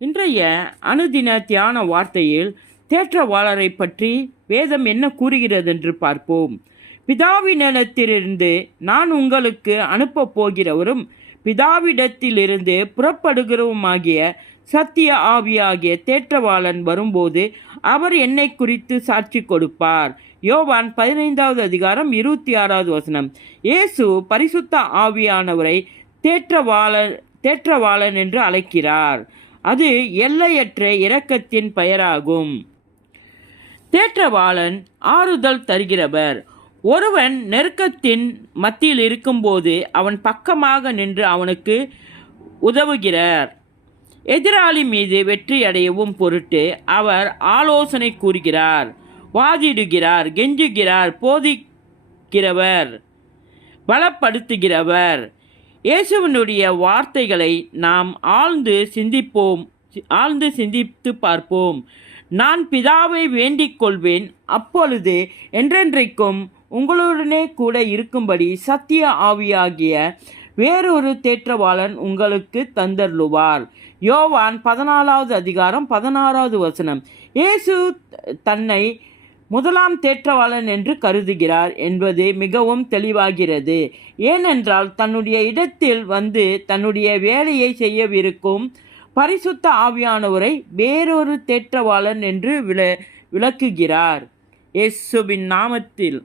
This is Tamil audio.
இன்றைய அனுதின தியான வார்த்தையில் தேற்றவாளரை பற்றி வேதம் என்ன கூறுகிறது என்று பார்ப்போம். பிதாவினிடத்திலிருந்து நான் உங்களுக்கு அனுப்பப் போகிறவரும் பிதாவிடத்திலிருந்து புறப்படுகிறவுமாகிய சத்திய ஆவியாகிய தேற்றவாளன் வரும்போது அவர் என்னை குறித்து சாட்சி கொடுப்பார். யோவான் 15வது அதிகாரம் 26வது வசனம். இயேசு பரிசுத்த ஆவியானவரை தேற்றவாளன் என்று அழைக்கிறார். அது எல்லையற்ற இரக்கத்தின் பெயராகும். தேற்றவாளன் ஆறுதல் தருகிறவர். ஒருவன் நெருக்கத்தின் மத்தியில் இருக்கும்போது அவன் பக்கமாக நின்று அவனுக்கு உதவுகிறார். எதிராளி மீது வெற்றி அடையவும் பொருட்டு அவர் ஆலோசனை கூறுகிறார், வாதிடுகிறார், கெஞ்சுகிறார், போதிக்கிறவர், பலப்படுத்துகிறவர். இயேசுவினுடைய வார்த்தைகளை நாம் ஆழ்ந்து சிந்தித்து பார்ப்போம். நான் பிதாவை வேண்டிக் கொள்வேன், அப்பொழுது என்றென்றைக்கும் உங்களுடனே கூட இருக்கும்படி சத்திய ஆவியாகிய வேறொரு தேற்றவாளன் உங்களுக்கு தந்தருளுவார். யோவான் 14வது அதிகாரம் 16வது வசனம். இயேசு தன்னை முதலாம் தேற்றவாளன் என்று கருதுகிறார் என்பது மிகவும் தெளிவாகிறது. ஏனென்றால் தன்னுடைய இடத்தில் வந்து தன்னுடைய வேலையை செய்யவிருக்கும் பரிசுத்த ஆவியானவரை வேறொரு தேற்றவாளன் என்று விளக்குகிறார். இயேசுவின் நாமத்தில்